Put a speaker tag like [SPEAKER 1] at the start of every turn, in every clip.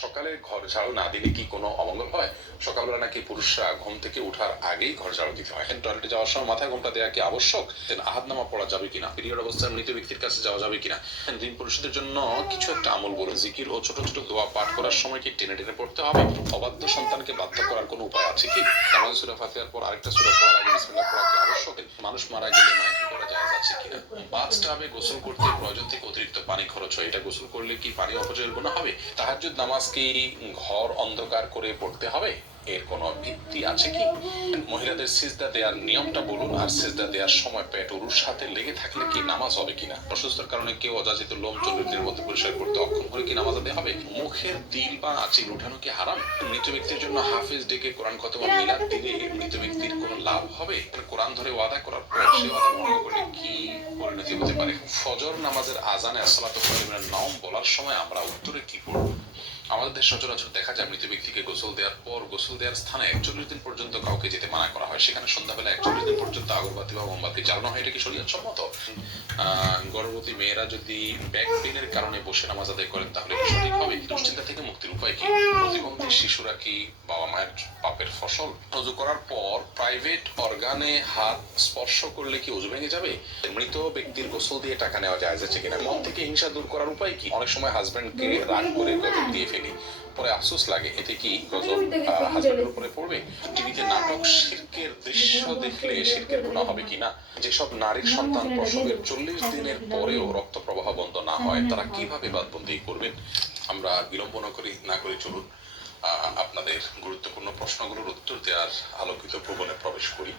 [SPEAKER 1] সকালে ঘর ঝাড়ু না দিলে কি কোনো অমঙ্গল হয়? সকালবেলা নাকি পুরুষরা ঘুম থেকে ওঠার আগেই ঘর ঝাড়ু দিতে হয়। টয়লেটে যাওয়ার সময় মাথায় ঘুমটা দেওয়া কি আবশ্যক? দেন আহাত নামা পড়া যাবে কিনা? পিরিয়ড অবস্থায় মৃত ব্যক্তির কাছে যাওয়া যাবে কিনা? ঋণ পুরুষদের জন্য কিছু একটা আমল বলুন। জিকির ও ছোট ছোট দোয়া পাঠ করার সময় কি টেনে টেনে পড়তে হবে? অবাধ্য সন্তানকে বাধ্য করার কোনো উপায় আছে কি? নামাজ সুরা ফাতিহার পর আরেকটা সুরা পড়ার আগে বিসমিল্লাহ পড়া কি আবশ্যক? মানুষ মারা গেলে মাইকি করা যায় আছে কিনা? বাথটাবে গোসল করতে, প্রয়োজন থেকে অতিরিক্ত খরচ এটা গোসল করলে কি পানি অপচয়ের গুণ হবে? তাহাজ্জুদ নামাজ কি ঘর অন্ধকার করে পড়তে হবে? এর কোনো ভিত্তি আছে কি? মহিলাদের সিজদা দেওয়ার নিয়মটা বলুন, আর সিজদা দেওয়ার সময় পেট উরুর সাথে লেগে থাকলে কি নামাজ হবে কিনা? অসুস্থতার কারণে কেউ অযাচিত লোম চল্লিশ দিনের মধ্যে পরিষ্কার করতে অক্ষম হলে কি নামাজ আদায় হবে? মুখের দিল বা আচিল উঠানো কি হারাম? মৃত ব্যক্তির জন্য হাফিজ ডেকে কোরআন খতম মিলাদ দিলে মৃত ব্যক্তির কোনো লাভ হবে? কোরআন ধরে ওয়াদা করার পর সে ওয়াদা ভঙ্গ করলে কি পরিণতি হতে পারে? ফজর নামাজের আজানে আসলাত নাম বলার সময় আমরা উত্তরে কি পড়ব আমাদের সচরাচর দেখা যায় মৃত ব্যক্তিকে গোসল দেওয়ার পর গোসল দেওয়ার স্থানে একচল্লিশ দিন পর্যন্ত কাউকে যেতে মানা করা হয়। সেখানে সন্ধ্যাবেলা একচল্লিশ দিন পর্যন্ত আগরবাতি বা মোমবাতি জ্বালানো হয়। এটা কি শরীয়ত সম্মত? গর্ভবতী মেয়েরা যদি ব্যাক পেনের কারণে বসে নামাজ আদায় করেন, তাহলে সঠিক হবে? দুশ্চিন্তা থেকে মুক্তির উপায় কি? প্রতিবন্ধী শিশুরা কি বাবা মায়ের পাপের ফসল? রজু করার পর প্রাইভেট অর্গানে হাত স্পর্শ করলে কি উজু ভেঙে যাবে? মৃত ব্যক্তির গোসল দিয়ে টাকা নেওয়া যায় আছে কিনা? মন থেকে হিংসা দূর করার উপায় কি? অনেক সময় হাজব্যান্ডকে রাগ করে গজব দিয়ে ফেলি। পরে আফসোস লাগে এতে কি গজব হাজবেন্ডের উপরে পড়বে? টিভিতে নাটক শিরকের দৃশ্য দেখলে শিরকের গুণা হবে কিনা? যেসব নারীর সন্তান প্রসবের চল্লিশ দিনের পরেও রক্ত প্রবাহ বন্ধ না হয় তারা কীভাবে বাদবন্দি করবেন? আমরা বিলম্ব না করি না করে চলুন আহ, আপনাদের গুরুত্বপূর্ণ প্রশ্নগুলোর উত্তর দেওয়ার আলোকিত ভবনে প্রবেশ করি।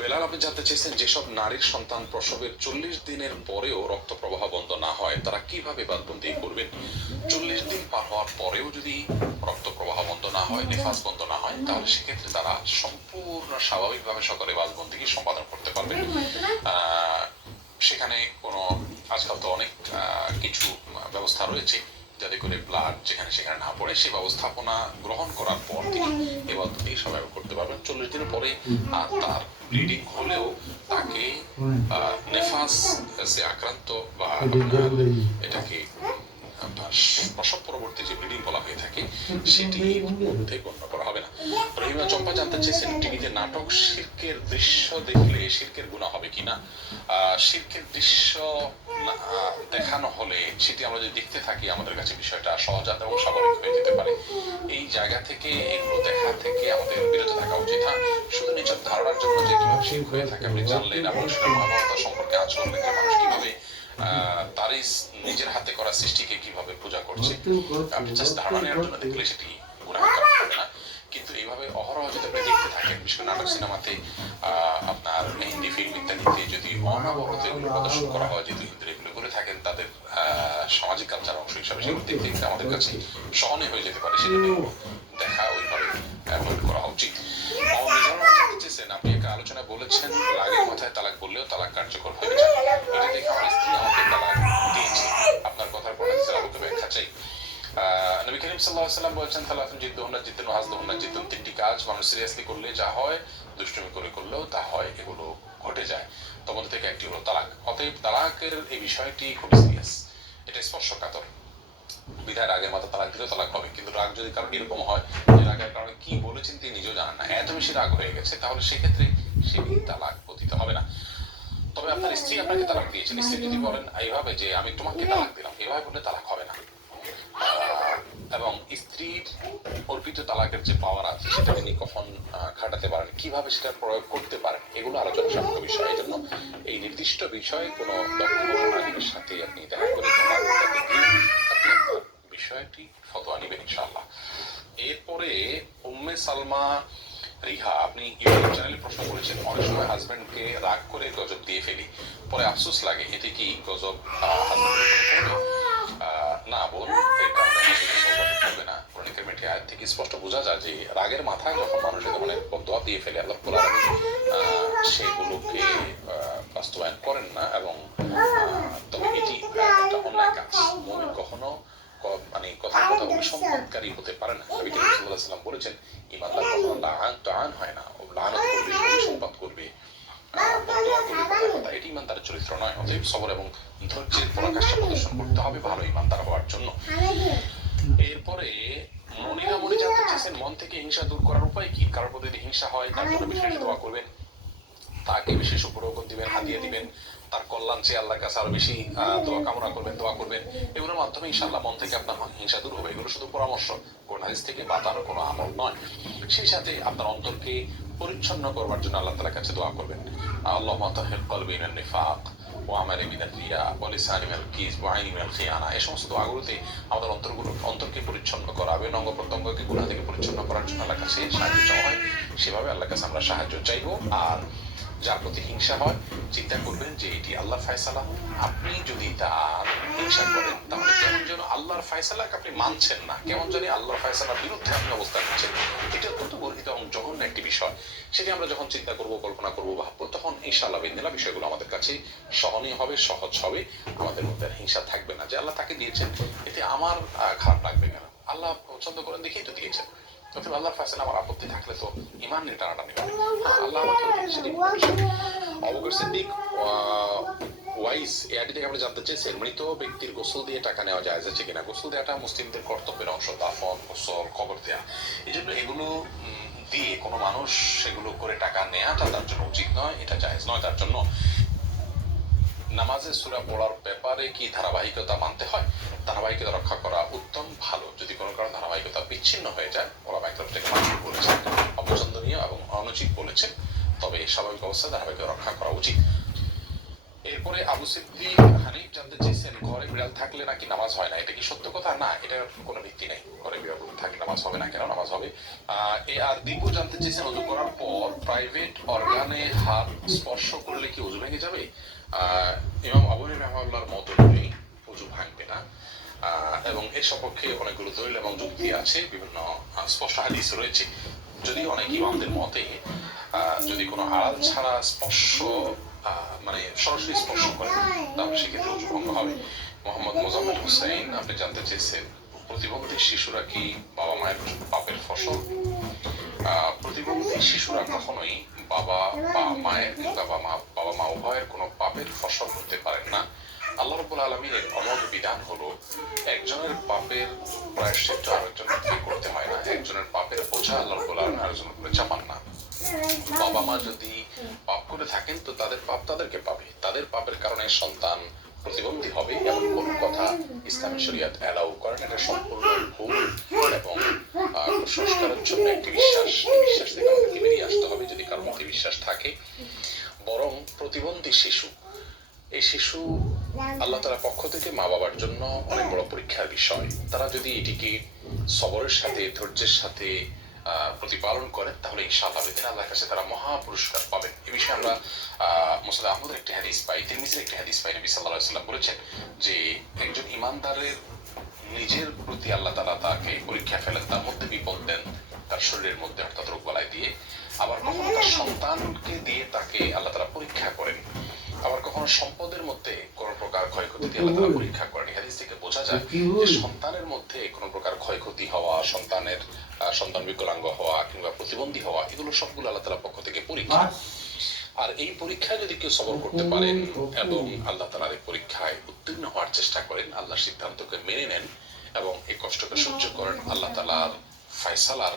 [SPEAKER 1] বেলাল, আপনি জানতে চেয়েছেন যেসব নারীর সন্তান প্রসবের চল্লিশ দিনের পরেও রক্ত প্রবাহ বন্ধ না হয়, তারা কীভাবে বাদবন্দি করবেন? চল্লিশ দিন পার হওয়ার পরেও যদি রক্ত প্রবাহ বন্ধ না হয়, নিফাস বন্ধ না হয়, তাহলে সেক্ষেত্রে তারা সম্পূর্ণ স্বাভাবিকভাবে সকালে বাদবন্দিকে সম্পাদন করতে পারবেন। সেখানে কোনো, আজকাল তো অনেক কিছু ব্যবস্থা রয়েছে। যাতে করে ব্লাড যেখানে সেখানে না পড়ে সে ব্যবস্থাপনা গ্রহণ করার পর তিনি এবার এই সবাই করতে পারবেন চল্লিশ দিনের পরে আর তার ব্লিডিং হলেও তাকে নেফাস, সে আক্রান্ত বা এটাকে প্রসব পরবর্তী যে ব্লিডিং বলা হয়ে থাকে সেটির মধ্যে গণ্য করা হবে না। রহিমা চম্পা জানতে চেয়েছেন টিভিতে নাটক শির্কের দৃশ্য দেখলে শির্কের গুণা হবে কিনা শির্কের দৃশ্য না- দেখানো হলে সেটি আমরা যদি দেখতে থাকি আমাদের কাছে বিষয়টা সহজাত এবং স্বাভাবিক হয়ে যেতে পারে। এই জায়গা থেকে এগুলো দেখা থেকে আমাদের বিরত থাকা উচিত হ্যাঁ? শুধু নিজের ধারণার জন্য যে কীভাবে শির্ক হয়ে থাকে আপনি জানলেন এবং সেটা সম্পর্কে আজ করলেন যে মানুষ কীভাবে আহ, এই নিজের হাতে করা সৃষ্টিকে কীভাবে পূজা করছে আপনি জাস্ট ধারণা নেওয়ার জন্য দেখলে সেটি গুণাগার হবে না। কিন্তু এইভাবে অহরহ যদি আপনি দেখতে থাকেন করে নাটক সিনেমাতে আপনার হিন্দি ফিল্ম ইত্যাদিতে যদি অনবরত এগুলো প্রদর্শন করা হয় যদি হিন্দুরা এগুলো করে থাকেন তাদের সামাজিক কালচার অংশ হিসাবে সেগুলো দেখতে দেখতে আমাদের কাছে সহনে হয়ে যেতে পারে সেটা দেখা ওইভাবে অ্যাভয়েড করা উচিত। চেয়েছেন, আপনি একটা আলোচনা বলেছেন রাগের মাথায় তালাক বললেও তালাক কার্যকর হয়ে যায় এটা দেখে আমার স্ত্রী আমাকে তালাক নবী করিম সাল্লাল্লাহু আলাইহি ওয়াসাল্লাম বলেছেন জিদ্দুন তিনটি কাজ। মানুষ সিরিয়াসলি করলে যা হয় করে করলেও তা হয়, এগুলো ঘটে যায়। তোমাদের থেকে একটি হলো তালাক। অতএব তালাকের এই বিষয়টি খুব সিরিয়াস এটা স্পর্শকাতর। বিধায় রাগের মাথা তালাক দিলেও তালাক হবে। কিন্তু রাগ যদি কারণ এরকম হয় রাগের কারণে কি বলেছেন তিনি নিজেও জানেন না। এত বেশি রাগ হয়ে গেছে, তাহলে সেক্ষেত্রে সেটি তালাক পতিত হবে না। তবে আপনার স্ত্রী আপনাকে তালাক দিয়েছেন। স্ত্রী যদি বলেন, এইভাবে যে আমি তোমাকে তালাক দিলাম, এভাবে বললে তালাক হবে না। এবং স্ত্রীর অর্পিত তালাকের যে পাওয়ার আছে সেটা তিনি কখন খাটাতে পারেন। কীভাবে সেটা প্রয়োগ করতে পারেন, এগুলো আলোচনা সাপেক্ষ বিষয়। এই জন্য এই নির্দিষ্ট বিষয়ে কোনো দক্ষ সাথে আপনি দেখা করে বিষয়টি ফতোয়া নেবেন, ইনশাআল্লাহ। এরপরে উম্মে সালমা রিহা, আপনি ইউটিউব চ্যানেলে প্রশ্ন করেছেন, অনেক সময় হাজবেন্ডকে রাগ করে গজব দিয়ে ফেলি। পরে আফসোস লাগে, এতে কি গজব না, বোন এর কারণে আসলে সৌভাগ্য করবে না কোরআন কারিমের একটি আয়াত থেকে স্পষ্ট বোঝা যায় যে রাগের মাথায় যখন মানুষ এ ধরনের বদোয়া দিয়ে ফেলে আল্লাহ আহ, সেগুলোকে বাস্তবায়ন করেন না এবং তবে এটি একটা অন্যায় কাজ। মুমিন কখনো মানে কথা কথা অভিসম্পাদকারী হতে পারে না। নবী করিম সাল্লাল্লাহু ওয়াসাল্লাম বলেছেন ইমানদার কখনো লাআন তাআন হয় না ও লানত করবে অভিসম্পাদ করবে। এটি ইমানদারের চরিত্র নয়। অতএব সবর এবং ধৈর্যের পরাকাষ্ঠা প্রদর্শন করতে হবে ভালো ইমানদার হওয়ার জন্য। এরপরে মনিরা মনি জানতে চেয়েছেন মন থেকে হিংসা দূর করার উপায় কি? কারোর প্রতি হিংসা হয় তার জন্য বিশেষ দোয়া করবেন। তাকে বিশেষ উপরোকন দিবেন হাতিয়ে দিবেন তার কল্যাণ চেয়ে আল্লাহর কাছে আরও বেশি দোয়া কামনা করবেন দোয়া করবেন। এগুলোর মাধ্যমে ইনশাআল্লাহ মন থেকে আপনার হিংসা দূর হবে। এগুলো শুধু পরামর্শ কোন হাদিস থেকে বা তার কোনো আমল নয়। সেই সাথে আপনার অন্তরকে পরিচ্ছন্ন করবার জন্য আল্লাহ তালার কাছে দোয়া করবেন। আল্লাহ মাতাহির কলবি মিনাল নিফাক। ও আমার মিনাল রিয়া ও লিসানি মিনাল কিজ ও আইনি মিনাল খিয়ানা। এই সমস্ত দোয়াগুলোতে আমাদের অন্তরগুলো, অন্তরকে পরিচ্ছন্ন করা এবং অঙ্গ প্রত্যঙ্গকে গুণা থেকে পরিচ্ছন্ন করার জন্য আল্লাহ কাছে সাহায্য চাওয়া হয়। সেভাবে আল্লাহ কাছে আমরা সাহায্য চাইব। আর যার প্রতি হিংসা হয়, চিন্তা করবেন যে এটি আল্লাহর ফায়সালা। আপনি যদি তার হিংসা করেন, তাহলে কেমন যেন আল্লাহর ফায়সালাকে আপনি মানছেন না। কেমন জানি আল্লাহর ফায়সালার বিরুদ্ধে আপনি অবস্থান করছেন। এটা অত্যন্ত গর্হিত এবং জঘন্য একটি বিষয়। সেটি আমরা যখন চিন্তা করব, কল্পনা করব ভাববো, তখন ইনশাআল্লাহ বিদিনা বিষয়গুলো আমাদের কাছে সহনীয় হবে, সহজ হবে। আমাদের মধ্যে হিংসা থাকবে না। যে আল্লাহ তাকে দিয়েছেন, এতে আমার খারাপ লাগবে কেন? আল্লাহ পছন্দ করেন দেখেই তো দিয়েছেন। অথবা আল্লাহর ফায়সালা আমার আপত্তি থাকলে তো ইমান নিয়ে টানাটানি আল্লাহ অবকর সিদ্দিক ওয়াইস এই থেকে আমরা জানতে চেয়েছেন মৃত ব্যক্তির গোসল দিয়ে টাকা নেওয়া যায় আছে কিনা? গোসল দেওয়াটা মুসলিমদের কর্তব্যের অংশ দাফন গোসল কবর দেওয়া এই জন্য এগুলো দিয়ে কোনো মানুষ সেগুলো করে টাকা নেওয়াটা তার জন্য উচিত নয় এটা জায়েজ নয় তার জন্য। নামাজে সুরা পড়ার ব্যাপারে কি ধারাবাহিকতা মানতে হয়? ধারাবাহিকতা রক্ষা করা উত্তম, ভালো। যদি কোনো কারণে ধারাবাহিকতা বিচ্ছিন্ন হয়ে যায়, ওরা থেকে মানসুর বলেছেন, অপছন্দনীয় এবং অনুচিত বলেছেন। তবে স্বাভাবিক অবস্থায় ধারাবাহিকতা রক্ষা করা উচিত। এরপরে আবু সিদ্দিক হানিফ জানতে চেয়েছেন, ঘরে বিড়াল থাকলে নাকি নামাজ হয় না? এটা কি সত্য কথা? না, এটার কোনো ভিত্তি নেই। ঘরে বিড়াল থাকলে নামাজ হবে না, কেন নামাজ হবে? এ আর দীপু জানতে চেয়েছেন, উজু করার পর প্রাইভেট অর্গানে হাত স্পর্শ করলে কি উজু ভেঙে যাবে? ইমাম আবু রহমাল্লাহর মত অনুযায়ী উজু ভাঙবে না। এবং এর সপক্ষে অনেকগুলো দলিল এবং যুক্তি আছে, বিভিন্ন স্পষ্ট হাদিস রয়েছে। যদি অনেক ইমামদের মতে যদি কোনো আড়াল ছাড়া স্পর্শ মানে সরাসরি স্পর্শ করে, তাহলে সেক্ষেত্রে উজু ভঙ্গ হবে। মোহাম্মদ মোজাম্মেল হোসেন আপনি জানতে চেয়েছেন, প্রতিবন্ধী শিশুরা কি বাবা মায়ের পাপের ফসল? প্রতিবন্ধী শিশুরা কখনোই বাবা বা মায়ের বাবা মা বাবা মা উভয়ের কোনো পাপের ফসল হতে পারেন না। আল্লাহ রবুল আলমীর অমর বিধান হলো একজনের পাপের প্রায়শ্চিত্ত আরেকজনকে করতে হয় না। একজনের পাপের বোঝা আল্লাহ রবুল আলমী আরেকজনের উপরে চাপান না। বাবা মা যদি পাপ করে থাকেন তো তাদের পাপ তাদেরকে পাবে। তাদের পাপের কারণে সন্তান প্রতিবন্ধী হবে এমন কোন কথা ইসলামী শরিয়াত অ্যালাউ করেন এটা সম্পূর্ণ ভুল এবং আহ, কুসংস্কারের জন্য একটি বিশ্বাস বিশ্বাস থেকে আমাদেরকে বেরিয়ে আসতে হবে যদি কারোর মধ্যে বিশ্বাস থাকে। বরং প্রতিবন্ধী শিশু, এই শিশু আল্লাহ তালার পক্ষ থেকে মা বাবার জন্য অনেক বড় পরীক্ষার বিষয়। তারা যদি এটিকে সবরের সাথে, ধৈর্যের সাথে প্রতিপালন করেন তাহলে ইনশাআল্লাহ দিন আল্লাহর কাছে তারা মহা পুরস্কার পাবেন এ বিষয়ে আমরা মুসাদ আহমদের একটি হাদিস পাই, তিরমিজের একটি হাদিস পাই, নবী আলাইহি সাল্লাম বলেছেন যে, একজন ইমানদারের নিজের প্রতি আল্লাহ তালা তাকে পরীক্ষা ফেলেন, তার মধ্যে বিপদ দেন। তার শরীরের মধ্যে অর্থাৎ রোগ বালাই দিয়ে আবার কখনো তার সন্তানকে দিয়ে তাকে আল্লাহ তালা পরীক্ষা করেন। আবার কখনো সম্পদের মধ্যে কোন প্রকার ক্ষয়ক্ষতি দিয়ে আল্লাহ তালা পরীক্ষা করেন। হাদিস থেকে বোঝা যায় যে সন্তানের মধ্যে কোনো প্রকার ক্ষয়ক্ষতি হওয়া সন্তানের সন্তান বিকলাঙ্গ হওয়া কিংবা প্রতিবন্ধী হওয়া এগুলো সবগুলো আল্লাহ তালা পক্ষ থেকে পরীক্ষা। আর এই পরীক্ষায় যদি কেউ সবর করতে পারেন এবং আল্লাহ তালার এই পরীক্ষায় উত্তীর্ণ হওয়ার চেষ্টা করেন আল্লাহর সিদ্ধান্তকে মেনে নেন এবং এই কষ্টকে সহ্য করেন আল্লাহ তালার ফায়সালার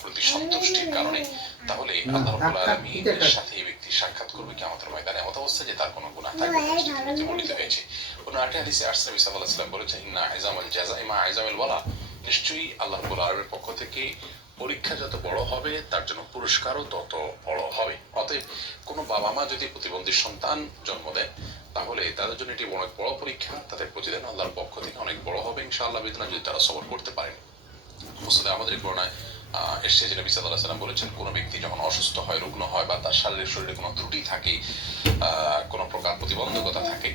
[SPEAKER 1] প্রতি সন্তুষ্টির কারণে তাহলে আল্লাহ রাব্বুল আলামিনের সাথে এই ব্যক্তি সাক্ষাৎ করবে ময়দানে। এমত অবস্থা যে তার কোনো গুনাহ থাকবে না বর্ণিত হয়েছে। কোন আটে হাদিসে সাল্লাল্লাহু আলাইহি ওয়াসাল্লাম বলেছেন ইন্না ইজামাল জাযাই মা ইজামিল ওয়ালা নিশ্চয়ই আল্লাহ রাব্বুল আলামিনের পক্ষ থেকে পরীক্ষা যত বড় হবে তার জন্য পুরস্কারও তত বড় হবে। অতএব কোনো বাবা মা যদি প্রতিবন্ধী সন্তান জন্ম দেন তাহলে তাদের জন্য এটি অনেক বড় পরীক্ষা। তাদের প্রতিদিন আল্লাহর পক্ষ থেকে অনেক বড় হবে ইনশাআল্লাহ বিদিনা যদি তারা সবর করতে পারেন। মুসলিম আমাদের করোনায় এসছে যে নবী সাল্লাহ সাল্লাম বলেছেন, কোনো ব্যক্তি যখন অসুস্থ হয়, রুগ্ন হয় বা তার শারীরিক শরীরে কোনো ত্রুটি থাকে কোনো প্রকার প্রতিবন্ধকতা থাকে,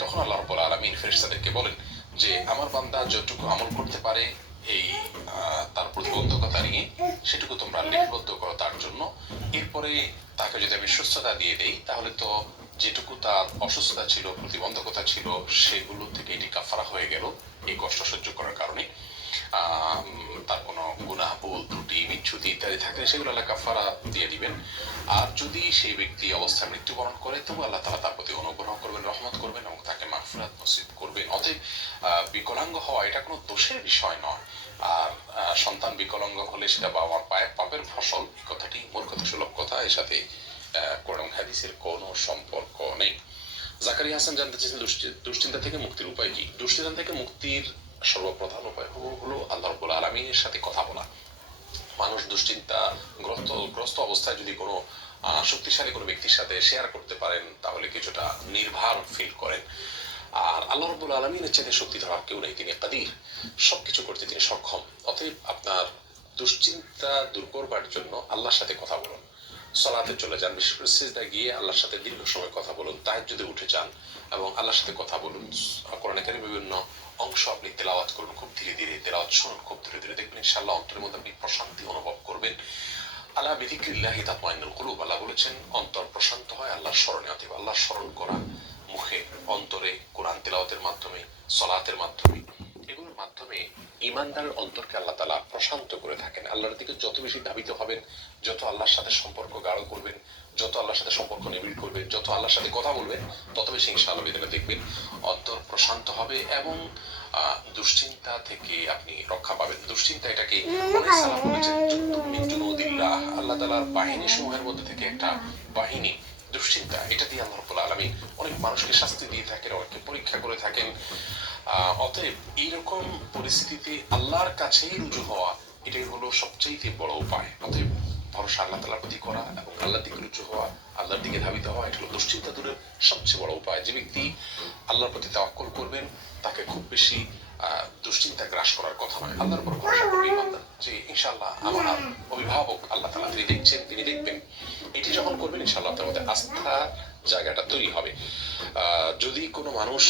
[SPEAKER 1] তখন আল্লাহ রব্বুল আলমিন ফেরেশতাদেরকে বলেন যে, আমার বান্দা যতটুকু আমল করতে পারে, এই তার প্রতিবন্ধকতা নিয়ে সেটুকু তোমরা লিপিবদ্ধ করো তার জন্য। এরপরে তাকে যদি আমি সুস্থতা দিয়ে দেই, তাহলে তো যেটুকু তার অসুস্থতা ছিল, প্রতিবন্ধকতা ছিল, সেগুলো থেকে এটি কাফারা হয়ে গেল, এই কষ্ট সহ্য করার কারণে। তার কোনো গুনাহ, ভুল, ত্রুটি বিচ্ছুতি ইত্যাদি থাকলে সেগুলো আল্লাহ কাফারা দিয়ে দিবেন। আর যদি সেই ব্যক্তি অবস্থায় মৃত্যুবরণ করে, তবু আল্লাহ তালা তার প্রতি অনুগ্রহ করবেন, রহমত করবেন এবং তাকে মাগফিরাত নসিব করবেন। অতএব বিকলাঙ্গ হওয়া এটা কোনো দোষের বিষয় নয়। আর সন্তান বিকলাঙ্গ হলে সেটা বাবা মার পায়ে পাপের ফসল কথাটি মূর্খতা সুলভ কথা। এর সাথে কোরআন হাদিসের কোনো সম্পর্ক নেই। জাকারিয়া হাসান জানতে চেয়েছেন দুশ্চিন্তা থেকে মুক্তির উপায় কি? দুশ্চিন্তা থেকে মুক্তির সর্বপ্রধান উপায় হলো আল্লাহ রবুল আলমিনের সাথে কথা বলা। মানুষ দুশ্চিন্তা গ্রস্ত গ্রস্ত অবস্থায় যদি কোনো শক্তিশালী কোনো ব্যক্তির সাথে শেয়ার করতে পারেন, তাহলে কিছুটা নির্ভার ফিল করেন। আর আল্লাহ রবুল আলমিনের চাইতে শক্তি ধরার কেউ নেই, তিনি কাদির। সবকিছু করতে তিনি সক্ষম। অতএব আপনার দুশ্চিন্তা দূর করবার জন্য আল্লাহর সাথে কথা বলুন। সলাতে চলে যান, বিশেষ করে সিজদায় গিয়ে আল্লাহর সাথে দীর্ঘ সময় কথা বলুন তাই যদি উঠে যান এবং আল্লাহর সাথে কথা বলুন। কোরআন বিভিন্ন অংশ আপনি তেলাওয়াত করবেন খুব ধীরে ধীরে, তেলাওয়াত শুনুন, খুব ধীরে ধীরে দেখবেন ইনশাআল্লাহ অন্তরের মধ্যে আপনি প্রশান্তি অনুভব করবেন। আল্লাহ বিধিক্রিল্লাহি তাতমাইনুল কুলুব, আল্লাহ বলেছেন, অন্তর প্রশান্ত হয় আল্লাহ স্মরণে অতএব আল্লাহর স্মরণ করা মুখে অন্তরে কোরআন তেলাওয়াতের মাধ্যমে, সলাতের মাধ্যমে। মাধ্যমে ইমানদারের অন্তরকে আল্লাহ তালা প্রশান্ত করে থাকেন। আল্লাহর দিকে যত বেশি ধাবিত হবেন, যত আল্লাহর সাথে সম্পর্ক গাঢ় করবেন, যত আল্লাহর সাথে সম্পর্ক নিবিড় করবেন, যত আল্লাহর সাথে কথা বলবেন, তত বেশি ইনশাআল্লাহ বেদনা দেখবেন। অন্তর প্রশান্ত হবে এবং দুশ্চিন্তা থেকে আপনি রক্ষা পাবেন। দুশ্চিন্তা এটাকে আল্লাহ তালার বাহিনী সমূহের মধ্যে থেকে একটা বাহিনী, দুশ্চিন্তা, এটা দিয়ে আল্লাহ রব্বুল আলমী অনেক মানুষকে শাস্তি দিয়ে থাকেন, অনেককে পরীক্ষা করে থাকেন। অতএব এইরকম পরিস্থিতিতে আল্লাহর কাছেই রুজু হওয়া, এটাই হলো সবচেয়ে বড় উপায়। অতএব ভরসা আল্লাহ তালার প্রতি করা এবং আল্লাহর দিকে রুজু হওয়া, আল্লাহর দিকে ধাবিত হওয়া, এটা হলো দুশ্চিন্তা দূরের সবচেয়ে বড় উপায়। যে ব্যক্তি আল্লাহর প্রতি তাওয়াক্কুল করবেন, তাকে খুব বেশি দুশ্চিন্তা গ্রাস করার কথা নয়। আল্লাহর উপর ভরসা যে ইনশাআল্লাহ আমার অভিভাবক আল্লাহ তালা তিনি দেখছেন, তিনি দেখবেন। এটি যখন করবেন, ইনশাআল্লাহ তার মধ্যে আস্থা জায়গাটা তৈরি হবে। যদি কোনো মানুষ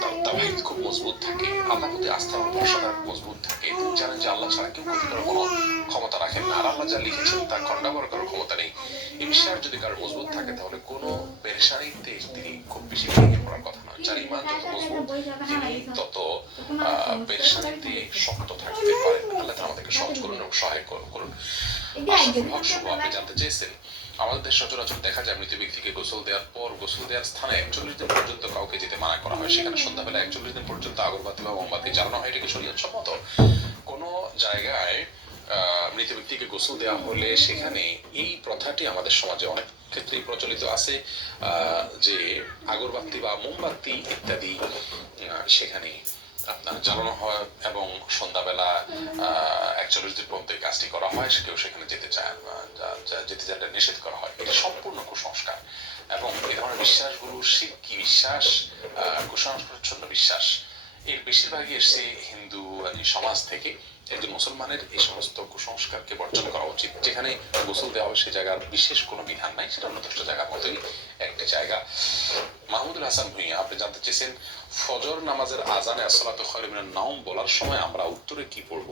[SPEAKER 1] তার তাওহীদ খুব মজবুত থাকে, আল্লাহর প্রতি আস্থা এবং ভরসা মজবুত থাকে। তিনি জানেন যে আল্লাহ ছাড়া কেউ ক্ষতি করার কোনো ক্ষমতা রাখেন না। আর আল্লাহ যা লিখেছেন তা খণ্ডাবর করার ক্ষমতা নেই। এই বিশ্বাস যদি কারও মজবুত থাকে, তাহলে কোনো পেরেশানিতে তিনি খুব বেশি ভেঙে পড়ার কথা নয়। যার ইমান যত মজবুত, তিনি তত পেরেশানিতে শক্ত থাকতে পারেন। আল্লাহ আমাদেরকে সহজ করুন এবং সহায় করুন। করুন হক শুভ আপনি জানতে চেয়েছেন। আমাদের সচরাচর দেখা যায় মৃত ব্যক্তিকে গোসল দেওয়ার পর গোসল দেওয়ার স্থানে একচল্লিশ দিন পর্যন্ত কাউকে যেতে মানা করা হয়। সেখানে সন্ধ্যাবেলা একচল্লিশ দিন পর্যন্ত আগরবাতি বা মোমবাতি জ্বালানো হয়, এটাকে শরীর সম্মত কোনো জায়গায় মৃত ব্যক্তিকে গোসল দেওয়া হলে সেখানে এই প্রথাটি আমাদের সমাজে অনেক ক্ষেত্রেই প্রচলিত আছে যে আগরবাতি বা মোমবাতি ইত্যাদি সেখানে চালানো হয় এবং সন্ধ্যাবেলা একচল্লিশ দিন পর্যন্ত এই কাজটি করা হয়, সে কেউ সেখানে যেতে চায় যেতে চাইলে নিষেধ করা হয়। এটা সম্পূর্ণ কুসংস্কার। এবং এই ধরনের বিশ্বাসগুলো শিরকি বিশ্বাস? কুসংস্কারচ্ছন্ন বিশ্বাস। এর বেশিরভাগই এসছে হিন্দু সমাজ থেকে। একজন মুসলমানের এই সমস্ত কুসংস্কারকে বর্জন করা উচিত। যেখানে গোসল দেওয়া হবে সে জায়গার বিশেষ কোনো বিধান নাই, সেটা অন্য নির্দিষ্ট জায়গার মতোই একটি জায়গা। মাহমুদুল হাসান ভুঁইয়া, আপনি জানতে চেয়েছেন, ফজর নামাজের আজানে আসসালাতু খায়রুম মিনান নাওম বলার সময় আমরা উত্তরে কি পড়ব?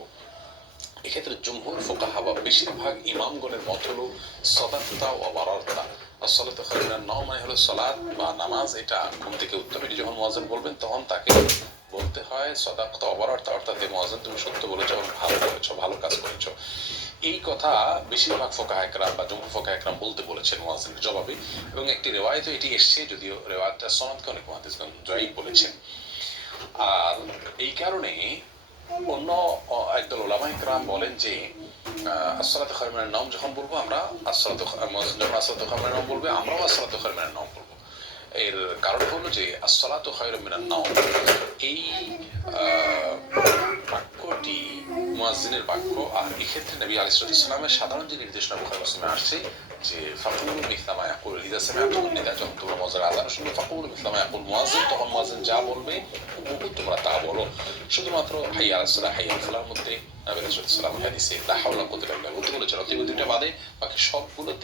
[SPEAKER 1] এক্ষেত্রে জমহুর ফোকাহা বা বেশিরভাগ ইমামগণের মত হলো সদাকতা ও বারারতা আসসালাতু খায়রুম মিনান নাওম মানে হলো সালাত বা নামাজ। এটা ঘুম থেকে উত্তম এটি যখন মুয়াজ্জিন বলবেন, তখন তাকে অবারতা অর্থাৎ তুমি সত্য এবং ভালো ভালো কাজ এই কথা বেশিরভাগ ফোকা একরাম বা ফোকা একরাম বলতে বলেছেন জবাবে এবং একটি রেওয়ায়তে এটি এসছে যদিও রেওয়ায়তটা সনদকে অনেক মহাদিসগণ জয়ী বলেছেন আর এই কারণে অন্য একদল ওলামা ইকরাম বলেন যে আসসালাত খারমিনের নাম যখন বলব আমরা আসসালাত যখন আসসালাত নাম বলবে, আমরাও আসসালাত খারমিনের নাম বলব। এর কারণ হলো যে, আসসালাত খায়রুমিনান নাম এই বাক্যটি মুয়াজ্জিনের বাক্য, আর এক্ষেত্রে নবী আলাইসালামের সাধারণ যে নির্দেশনা বুখারী মুসলিমে আসছে, যে, ফাকুল মিথলামা ইয়াকুল ইদা সামিআতুম নিদা যখন তোমরা মজার আজান শুনবে, ফাকুল মিথলামা ইয়াকুল মুয়াজ্জিন তখন মুয়াজ্জিন যা বলবে হুবহু তোমরা তা বলো। শুধুমাত্র হাইয়া আলাইহিস সালাম হাইয়া মধ্যে নবী আলাইহিস সালাম হাদিসে, লা হাওলা কুওয়াতা ইল্লা বিল্লাহ অতএব বাদে, বাকি সবগুলোতেই